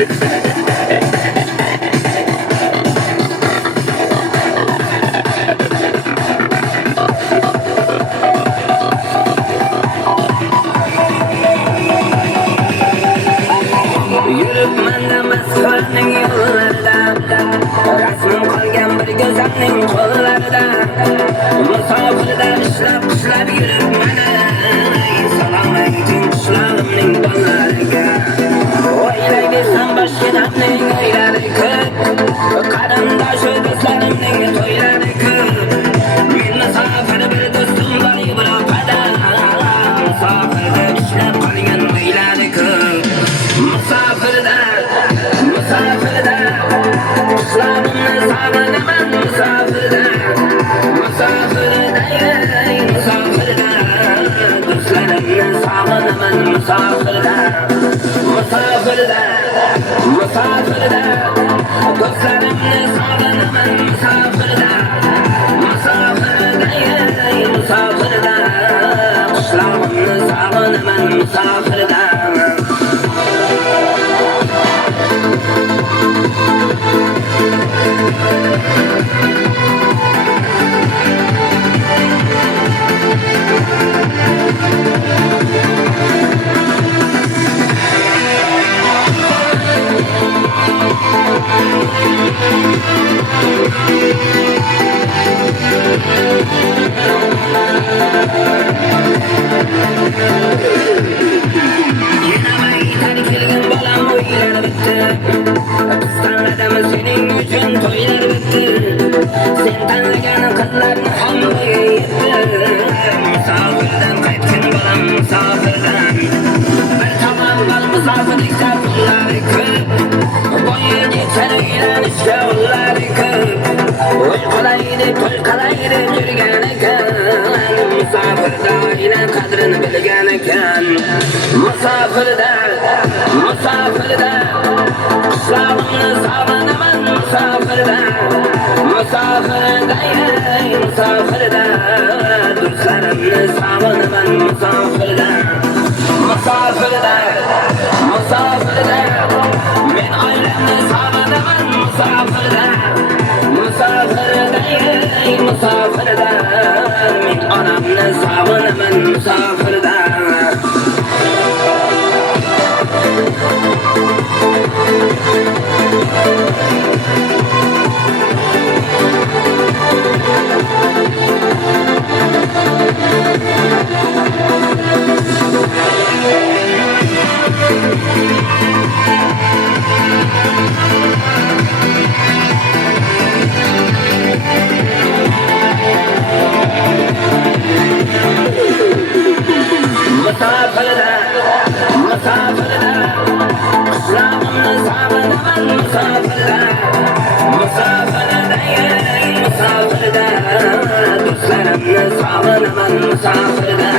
Yürüp mende Moskvaning yo'llarida, rasmim qolgan bir go'zalning qo'llarida. Musofirda ishlab yurib mana, salom ayting qishlog'imning bolalariga. O'ylay desam boshqa gapning o'ylari ko'p, qarindosh do'stlarimning to'ylari ko'p. Men musofir bir do'stim bor Yevropada, musofirda ishlab qolgan o'ylari ko'p. Musofirda qishlog'imni sog'inaman musofirda, musofirda do'stlarimni sog'inaman musofirda, musofirda do'stlarimni sog'inaman musofirda, musofirda qishlog'imni sog'inaman musofirda. Sening uchun to'ylar bitdi, sen tanlagan qizlarni hammaga yetdi. Musofirdan qaytgan bolam musofirdan, bir tomon bor musofirlikda pullari ko'p, boyiga chalaylanishga ullari ko'p. O'y qolaydi to'y qalaydi yurgan ekan, musofirda oila qadrini bilgan ekan. Musofirda qishlog'imni sog'inaman musofirda, musofirda do'stlarimni sog'inaman musofirda, musofirda men oilamni sog'inaman musofirda, musofirda men onamni sog'inaman musofirda. Musofirda qishlog'imni sog'inaman musofirda, musofirda do'stlarimni sog'inaman musofirda.